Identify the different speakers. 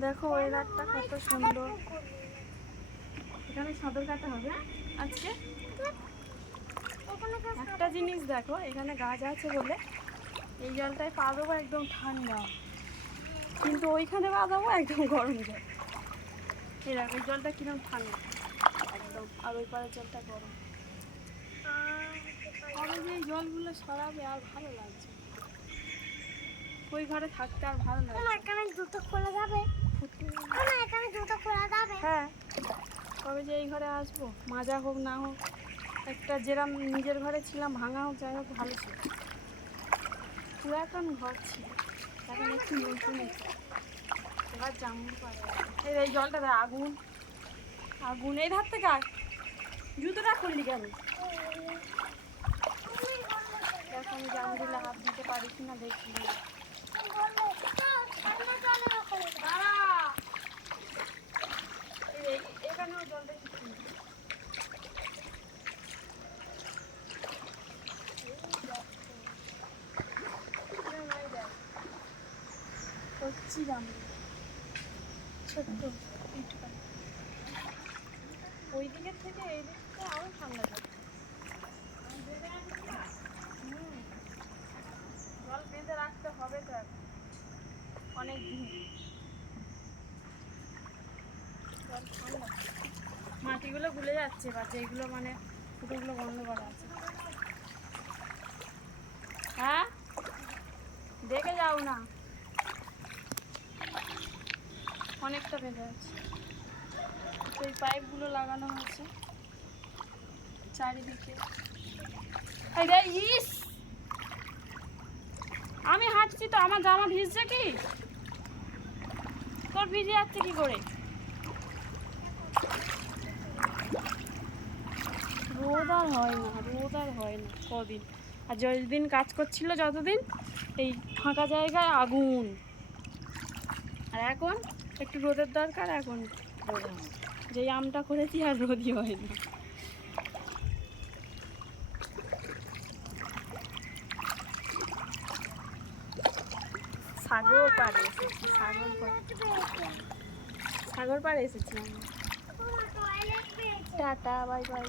Speaker 1: দেখো ওয়েদারটা কত সুন্দর। এখানে সাঁতার কাটা হবে। আজকে একটা জিনিস দেখো, এখানে গাছ আছে বলে। এই জলটায় পা দেবো একদম ঠান্ডা। কিন্তু ওইখানে পা দেবো একদম গরম জল। এই জলটা কীরকম ঠান্ডা। একদম, আর ওই পাড়ের জলটা গরম। যে এই জলগুলো সরাবে আর ভালো লাগছে ওই ঘরে থাকতে আর ভালো
Speaker 2: না
Speaker 1: লাগছে
Speaker 2: এখানে জুতো খোলা যাবে না এখানে জুতো খোলা যাবে
Speaker 1: হ্যাঁ কবে যে এই ঘরে আসব মাজা হোক না হোক একটা যেরাম নিজের ঘরে ছিলাম ভাঙা হোক যাই হোক ভালো ছিল পুরাতন ঘর ছিল এখন একটু নতুন। এবার জামুন এই এই জলটা দেয় আগুন আগুন এই ধার থেকে আয় জুতোটা খুললি কেন এখন জামগুলো হাত দিতে পারি কিনা দেখি দাঁড়া এই এই- এখানেও জলটা কি সুন্দর। কচ্ছি দাম ছোট্ট এইটুখানি ওই দিকের থেকে এই দিকটা আরও ঠান্ডা হুম। জল বেঁধে রাখতে হবে তো অনেক দিন। জল ঠান্ডা। মাটিগুলো গুলে যাচ্ছে বা যেগুলো মানে ফুটোগুলো বন্ধ করা আছে। হ্যাঁ? দেখে যাও না। অনেকটা বেঁধে আছে সেই পাইপগুলো লাগানো হয়েছে। চারিদিকে। এই ইস! আমি হাঁটছি তো, আমার জামা ভিজছে কি? তোর ভিজে যাচ্ছে কি করে? রোদ আর হয় না, রোদ আর হয় না কদিন। আর যতদিন কাজ করছিল যতদিন, এই ফাঁকা জায়গায় আগুন। আর এখন? একটু রোদের দরকার, এখন রোদ যেই আমটা করেছি আর রোদই হয়নি সাগর পাড়ে এসেছি, সাগর সাগর পাড়ে এসেছি আমি। Tata, bye bye.